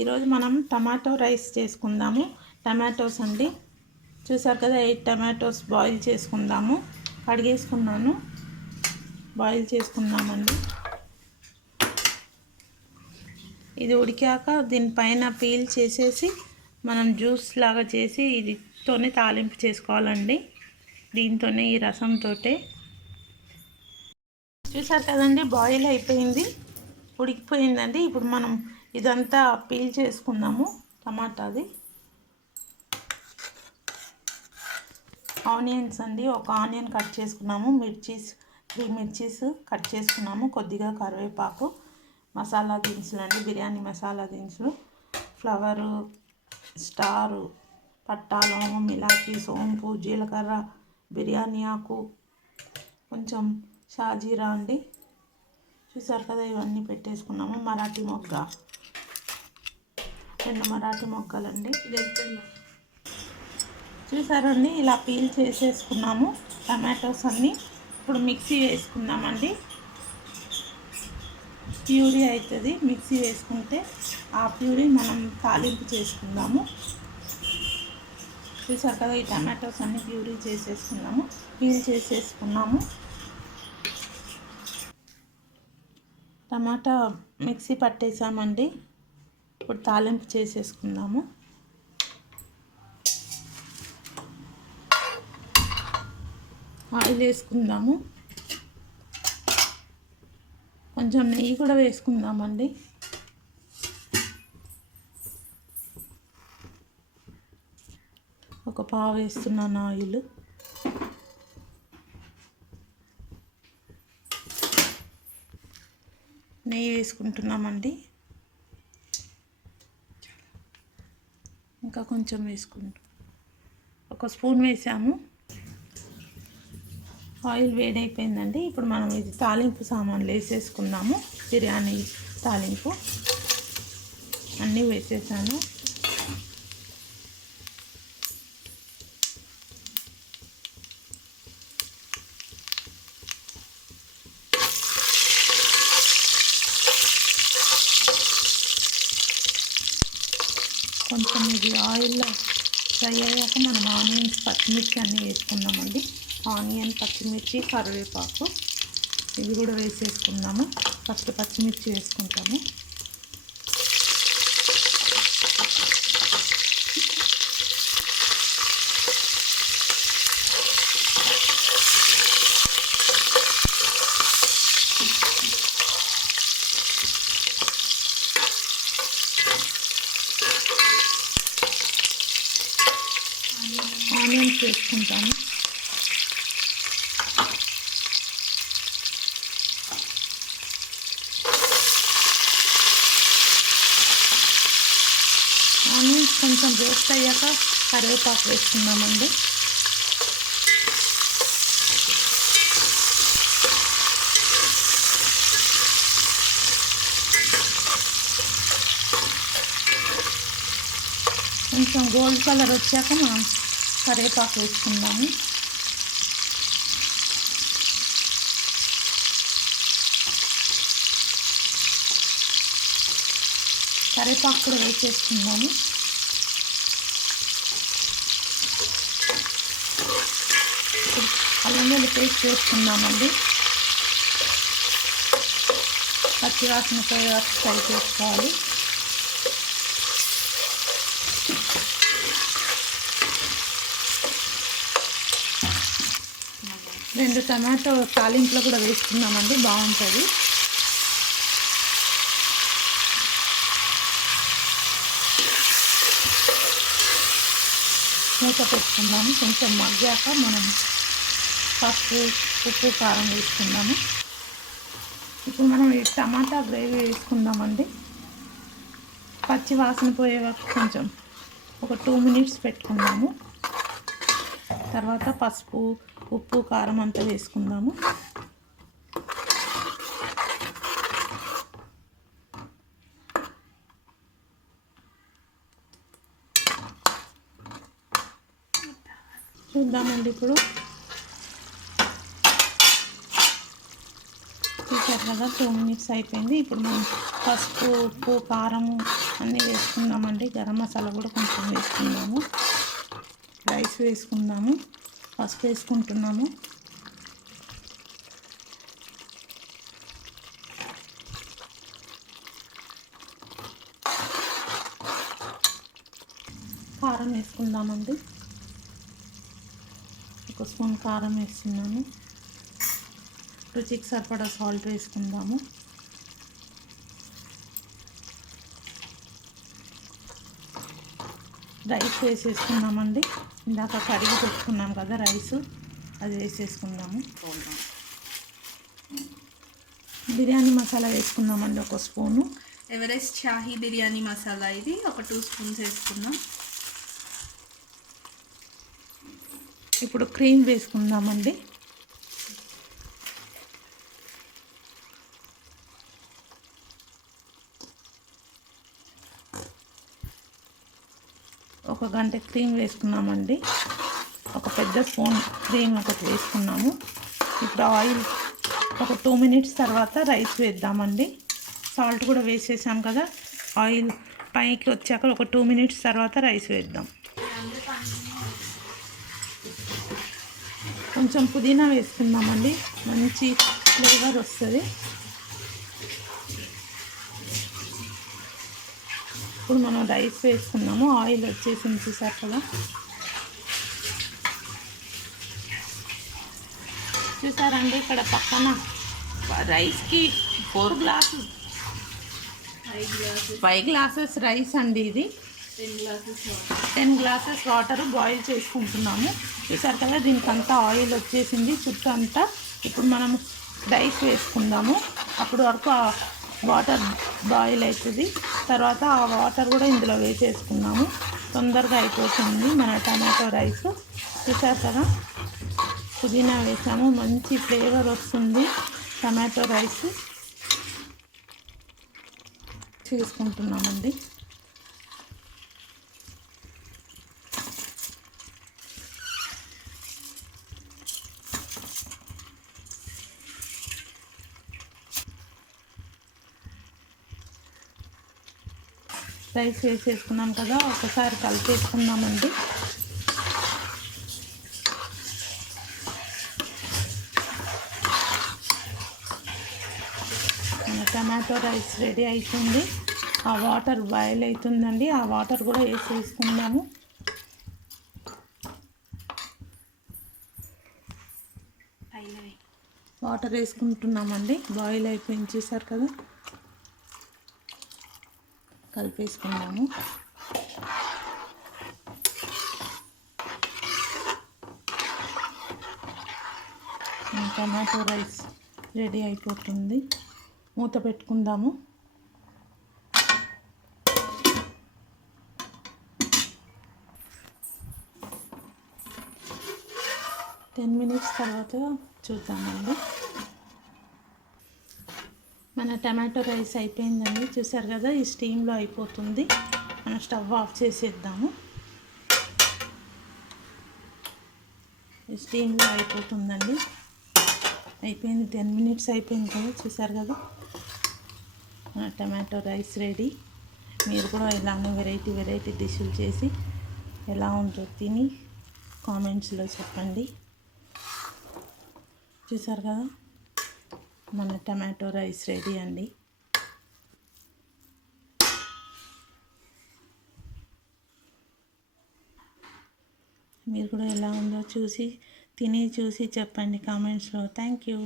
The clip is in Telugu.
ఈరోజు మనం టమాటో రైస్ చేసుకుందాము. టమాటోస్ అండి, చూసారు కదా, 8 టమాటోస్ బాయిల్ చేసుకుందాము. కడిగేసుకున్నాను, బాయిల్ చేసుకుందామండి. ఇది ఉడికాక దీనిపైన పీల్ చేసేసి మనం జ్యూస్ లాగా చేసి ఇదితోనే తాలింపు చేసుకోవాలండి. దీంతోనే, ఈ రసంతో. చూసారు కదండి, బాయిల్ అయిపోయింది, ఉడికిపోయిందండి. ఇప్పుడు మనం ఇదంతా పీల్ చేసుకుందాము. టమాటాది, ఆనియన్స్ అండి, ఒక ఆనియన్ కట్ చేసుకున్నాము. 3 మిర్చీస్ కట్ చేసుకున్నాము. కొద్దిగా కరివేపాకు, మసాలా దినుసులు అండి, బిర్యానీ మసాలా దినుసులు, ఫ్లవరు, స్టారు, పట్టా, లవంగం, ఇలాచి, సోంపు, జీలకర్ర, బిర్యానీ ఆకు, కొంచెం షాజీరా అండి. చూసారు కదా, ఇవన్నీ పెట్టేసుకున్నాము. మరాఠీ మొగ్గ, 2 మరాఠీ మొగ్గలండి. చూసారండి, ఇలా పీల్ చేసేసుకున్నాము టమాటోస్ అన్నీ. ఇప్పుడు మిక్సీ వేసుకుందామండి. ప్యూరీ అవుతుంది మిక్సీ వేసుకుంటే. ఆ ప్యూరీ మనం తాలింపు చేసుకుందాము. చూసారు కదా, ఈ టమాటోస్ అన్నీ ప్యూరీ చేసేసుకున్నాము, పీల్ చేసేసుకున్నాము. టమాటా మిక్సీ పట్టేసామండి. ఇప్పుడు తాలింపు చేసేసుకుందాము. ఆయిల్ వేసుకుందాము, కొంచెం నెయ్యి కూడా వేసుకుందామండి. ఒక పావు వేస్తున్నాను ఆయిల్. నెయ్యి వేసుకుంటున్నామండి. ఇంకా కొంచెం వేసుకుంటాం, 1 స్పూన్ వేసాము. ఆయిల్ వేడైపోయిందండి. ఇప్పుడు మనం ఇది తాలింపు సామాన్లు వేసేసుకుందాము. బిర్యానీ తాలింపు అన్నీ వేసేసాను. కొంచెం ఇది ఆయిల్లో ఫ్రై అయ్యాక మనం ఆనియన్స్, పచ్చిమిర్చి అన్నీ వేసుకుందామండి. ఆనియన్, పచ్చిమిర్చి, కరివేపాకు ఇవి కూడా వేసేసుకుందాము. ఫస్ట్ పచ్చిమిర్చి వేసుకుంటాము. ఆనియన్స్ వేసుకుంటాము. ఆనియన్స్ కొంచెం రోస్ట్ అయ్యాక కరివేపాకు వేసుకుందామండి. కొంచెం గోల్డ్ కలర్ వచ్చాక మనం కరివేపాకు వేసుకుందాము. కరివేపాకు కూడా వేసేసుకుందాము. అల్లం వెల్లుల్లి పేస్ట్ వేసుకుందామండి. పచ్చివాసన పోయేదాకా ఫ్రై చేసుకోవాలి. రెండు టమాటో తాలింపులో కూడా వేసుకుందామండి, బాగుంటుంది. మూత పెట్టుకుందాము. కొంచెం మగ్గాక మనం పసుపు, ఉప్పు, కారం వేసుకుందాము. ఇప్పుడు మనం ఈ టమాటా గ్రేవీ వేసుకుందామండి. పచ్చి వాసన పోయే వరకు కొంచెం ఒక 2 మినిట్స్ పెట్టుకుందాము. తర్వాత పసుపు, ఉప్పు, కారం అంతా వేసుకుందాము. చూద్దామండి. ఇప్పుడు చూసారు కదా 2 మినిట్స్ అయిపోయింది. ఇప్పుడు మనం పసుపు, ఉప్పు, కారము అన్నీ వేసుకుందామండి. గరం మసాలా కూడా కొంచెం వేసుకుందాము. రైస్ వేసుకుందాము. పసుపు వేసుకుంటున్నాము. కారం వేసుకుందామండి. 1 స్పూన్ కారం వేస్తున్నాను. రుచికి సరిపడా సాల్ట్ వేసుకుందాము. రైస్ వేసేసుకుందామండి. ఇందాక కడిగి పెట్టుకున్నాం కదా రైస్, అది వేసేసుకుందాము. బిర్యానీ మసాలా వేసుకుందామండి 1 స్పూను. ఎవరెస్ట్ షాహీ బిర్యానీ మసాలా ఇది ఒక 2 స్పూన్స్ వేసుకుందాం. ఇప్పుడు క్రీమ్ వేసుకుందామండి. ఒక గంట క్రీమ్ వేసుకున్నామండి. ఒక పెద్ద స్పూన్ క్రీమ్ ఒకటి వేసుకున్నాము. ఇప్పుడు ఆయిల్ ఒక 2 మినిట్స్ తర్వాత రైస్ వేద్దామండి. సాల్ట్ కూడా వేసేసాం కదా. ఆయిల్ పైకి వచ్చాక ఒక 2 మినిట్స్ తర్వాత రైస్ వేద్దాం. కొంచెం పుదీనా వేసుకుందామండి, మంచి ఫ్లేవర్ వస్తుంది. ఇప్పుడు మనం రైస్ వేసుకున్నాము. ఆయిల్ వచ్చేసింది చూసారు కదా. చూసారండి ఇక్కడ పక్కన రైస్కి 4 గ్లాసెస్ 5 గ్లాసెస్ రైస్ అండి. ఇది 10 గ్లాసెస్ వాటర్ బాయిల్ చేసుకుంటున్నాము. చూసారు కదా దీనికంతా ఆయిల్ వచ్చేసింది చుట్టూ అంతా. ఇప్పుడు మనం రైస్ వేసుకుందాము. అప్పుడు వరకు ఆ వాటర్ బాయిల్ అవుతుంది. తర్వాత ఆ వాటర్ కూడా ఇందులో వేసేసుకున్నాము. తొందరగా అయిపోతుంది మన టమాటో రైస్. చూసారు కదా పుదీనా వేసాము, మంచి ఫ్లేవర్ వస్తుంది. Tomato rice చేసుకుంటున్నామండి. రైస్ వేసేసుకున్నాం కదా, ఒకసారి కలిపేసుకుందామండి. మన టమాటో రైస్ రెడీ అవుతుంది. ఆ వాటర్ బాయిల్ అవుతుందండి. ఆ వాటర్ కూడా వేసేసుకుందాము. వాటర్ వేసుకుంటున్నామండి. బాయిల్ అయిపోయింది చూసారు కదా. కలిపేసుకున్నాము. టమాటో రైస్ రెడీ అయిపోతుంది. మూత పెట్టుకుందాము. టెన్ మినిట్స్ తర్వాత చూద్దామండి. మన టమాటో రైస్ అయిపోయిందండి. చూసారు కదా ఈ స్టీమ్లో అయిపోతుంది. మనం స్టవ్ ఆఫ్ చేసేద్దాము. ఈ స్టీమ్లో అయిపోతుందండి. అయిపోయింది, 10 మినిట్స్ అయిపోయింది కదా. చూసారు కదా మన టమాటో రైస్ రెడీ. మీరు కూడా ఇలానే వెరైటీ డిష్లు చేసి ఎలా ఉందో తిని కామెంట్స్లో చెప్పండి. చూసారు కదా మన టమాటో రైస్ రెడీ అండి. మీరు కూడా ఎలా ఉందో చూసి చెప్పండి కామెంట్స్లో. Thank you.